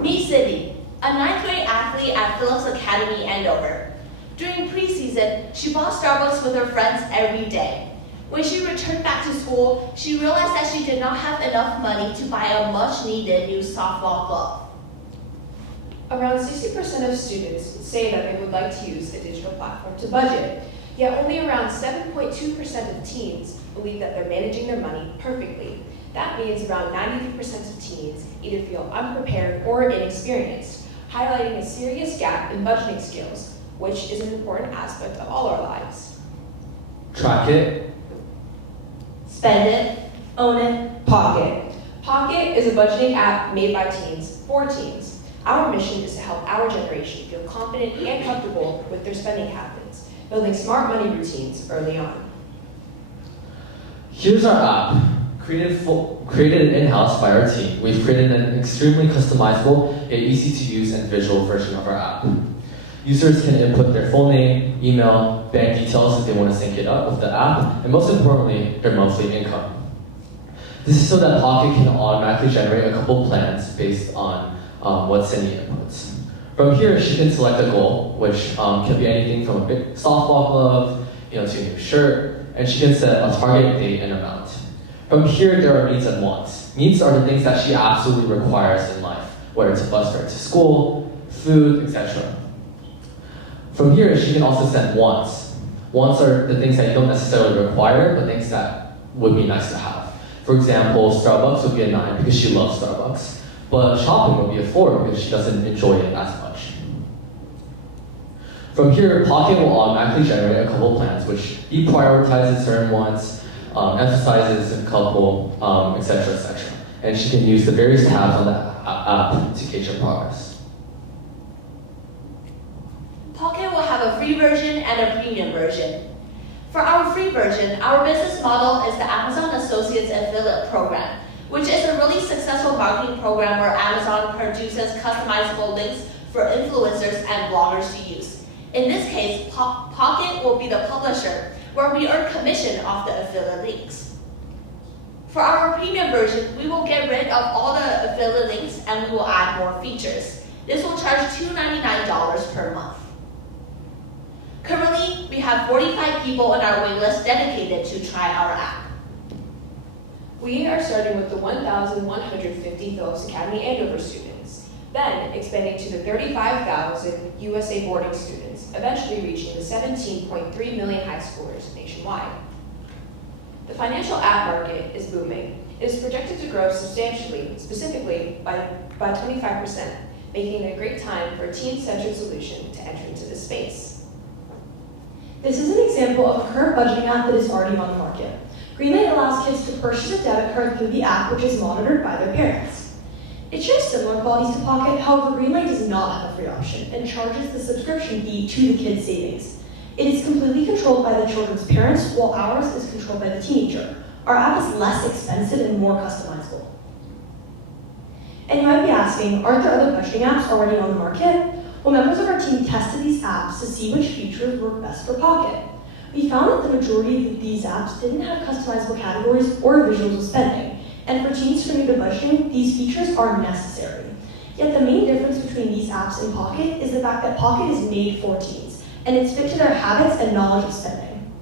Meet Sydney, a ninth grade athlete at Phillips Academy, Andover. During preseason, she bought Starbucks with her friends every day. When she returned back to school, she realized that she did not have enough money to buy a much-needed new softball glove. Around 60% of students say that they would like to use a digital platform to budget, yet only around 7.2% of teens believe that they're managing their money perfectly. That means around 93% of teens either feel unprepared or inexperienced, highlighting a serious gap in budgeting skills, which is an important aspect of all our lives. Track it. Spend it. Own it. Pockt. Pockt is a budgeting app made by teens for teens. Our mission is to help our generation feel confident and comfortable with their spending habits, building smart money routines early on. Here's our app. Created in-house by our team. We've created an extremely customizable yet easy to use and visual version of our app. Users can input their full name, email, bank details if they want to sync it up with the app, and most importantly, their monthly income. This is so that Pockt can automatically generate a couple plans based on what Cindy inputs. From here, she can select a goal, which can be anything from a big softball glove, to a new shirt, and she can set a target date and amount. From here, there are needs and wants. Needs are the things that she absolutely requires in life, whether it's a bus fare to school, food, etc. From here, she can also set wants. Wants are the things that you don't necessarily require, but things that would be nice to have. For example, Starbucks would be a 9 because she loves Starbucks, but shopping would be a 4 because she doesn't enjoy it as much. From here, Pockt will automatically generate a couple plans, which deprioritizes certain wants, emphasizes a couple, etc., etc. And she can use the various tabs on the app to gauge her progress. Pockt will have a free version and a premium version. For our free version, our business model is the Amazon Associates Affiliate Program, which is a really successful marketing program where Amazon produces customizable links for influencers and bloggers to use. In this case, Pockt will be the publisher, where we earn commission off the affiliate links. For our premium version, we will get rid of all the affiliate links and we will add more features. This will charge $299 per month. Currently, we have 45 people on our waitlist dedicated to try our app. We are starting with the 1,150 Phillips Academy Andover students, then expanding to the 35,000 USA boarding students, eventually reaching the 17.3 million high schoolers nationwide. The financial app market is booming. It is projected to grow substantially, specifically by 25%, making it a great time for a teen-centered solution to enter into this space. This is an example of a current budgeting app that is already on the market. Greenlight allows kids to purchase a debit card through the app, which is monitored by their parents. It shares similar qualities to Pockt, however, Greenlight does not have a free option and charges the subscription fee to the kid's savings. It is completely controlled by the children's parents, while ours is controlled by the teenager. Our app is less expensive and more customizable. And you might be asking, aren't there other budgeting apps already on the market? Well, members of our team tested these apps to see which features work best for Pockt. We found that the majority of these apps didn't have customizable categories or visuals of spending, and for teens who are new to budgeting, these features are necessary. Yet the main difference between these apps and Pockt is the fact that Pockt is made for teens, and it's fit to their habits and knowledge of spending.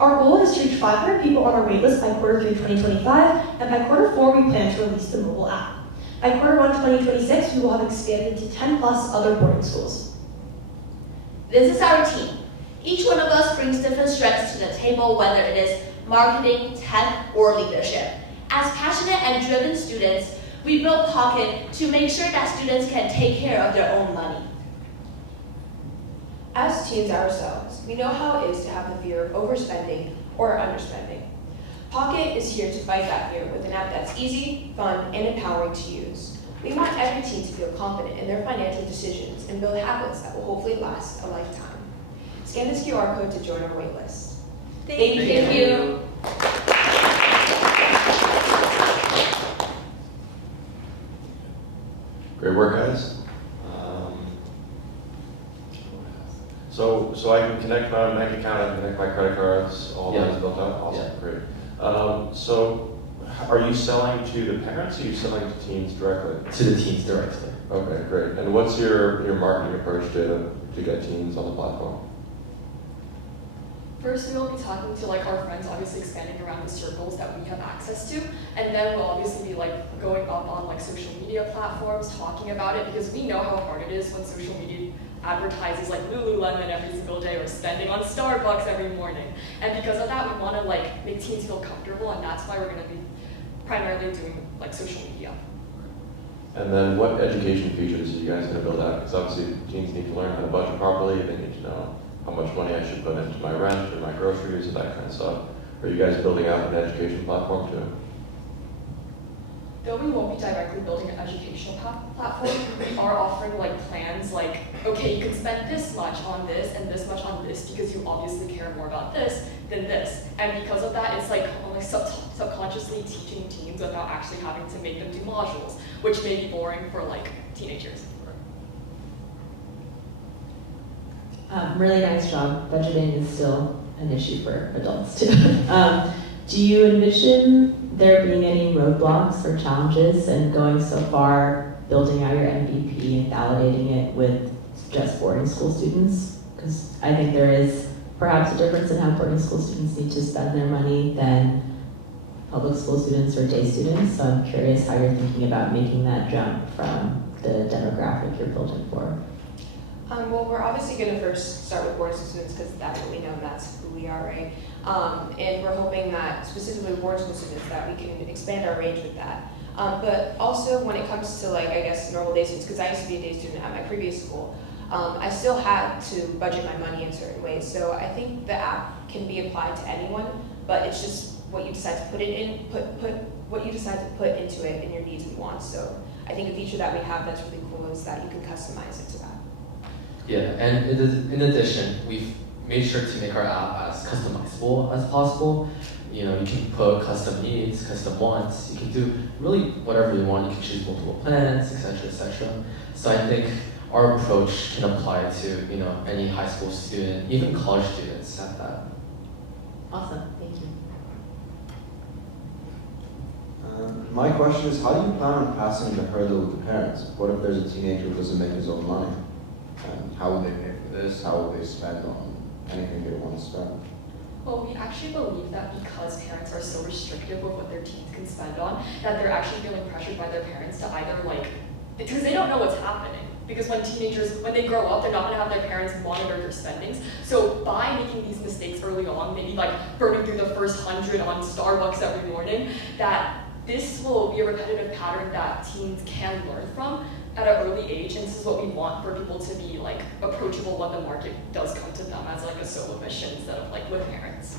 Our goal is to reach 500 people on our waitlist by Q3 2025, and by Q4 we plan to release the mobile app. By Q1 2026, we will have expanded to 10 plus other boarding schools. This is our team. Each one of us brings different strengths to the table, whether it is marketing, tech, or leadership. As passionate and driven students, we built Pockt to make sure that students can take care of their own money. As teens ourselves, we know how it is to have the fear of overspending or underspending. Pockt is here to fight that fear with an app that's easy, fun, and empowering to use. We want every teen to feel confident in their financial decisions and build habits that will hopefully last a lifetime. Scan this QR code to join our waitlist. Thank you. Great work, guys. So I can connect my bank account, I can connect my credit cards, all that is built out? Awesome, Yeah. great. So Are you selling to the parents or are you selling to teens directly? To the teens directly. Okay, great. And what's your marketing approach to get teens on the platform? First, we will be talking to like our friends, obviously expanding around the circles that we have access to, and then we'll obviously be like going up on like social media platforms, talking about it, because we know how hard it is when social media advertises like Lululemon every single day or spending on Starbucks every morning. And because of that, we want to like make teens feel comfortable, and that's why we're going to be primarily doing like social media. And then what education features are you guys going to build out? Because obviously teens need to learn how to budget properly. They need to know how much money I should put into my rent or my groceries and that kind of stuff. Are you guys building out an education platform too? Though we won't be directly building an educational platform, we are offering like plans like, okay, you can spend this much on this and this much on this because you obviously care more about this than this. And because of that, it's like only subconsciously teaching teens without actually having to make them do modules, which may be boring for like teenagers. Really nice job. Budgeting is still an issue for adults too. Do you envision there being any roadblocks or challenges in going so far, building out your MVP and validating it with just boarding school students? Because I think there is perhaps a difference in how boarding school students need to spend their money than public school students or day students. So I'm curious how you're thinking about making that jump from the demographic you're building for. Well, we're obviously going to first start with boarding school students because that's what we know and that's who we are, right? And we're hoping that specifically with boarding school students that we can expand our range with that. But also when it comes to like, I guess, normal day students, because I used to be a day student at my previous school, I still had to budget my money in certain ways. So I think the app can be applied to anyone, but it's just what you decide to put it in, what you decide to put into it in your needs and wants. So I think a feature that we have that's really cool is that you can customize it to that. Yeah, and in addition, we've made sure to make our app as customizable as possible. You know, you can put custom needs, custom wants. You can do really whatever you want. You can choose multiple plans, etc., etc. So I think our approach can apply to any high school student, even college students at that. Awesome, thank you. My question is, how do you plan on passing the hurdle with the parents? What if there's a teenager who doesn't make his own money? And how will they pay for this? How will they spend on anything they want to spend? Well, we actually believe that because parents are so restrictive with what their teens can spend on, that they're actually feeling pressured by their parents to either because they don't know what's happening. Because when teenagers, when they grow up, they're not gonna have their parents monitor their spendings. So by making these mistakes early on, maybe like burning through the first 100 on Starbucks every morning, that this will be a repetitive pattern that teens can learn from at an early age, and this is what we want for people to be like approachable when the market does come to them as like a solo mission instead of like with parents.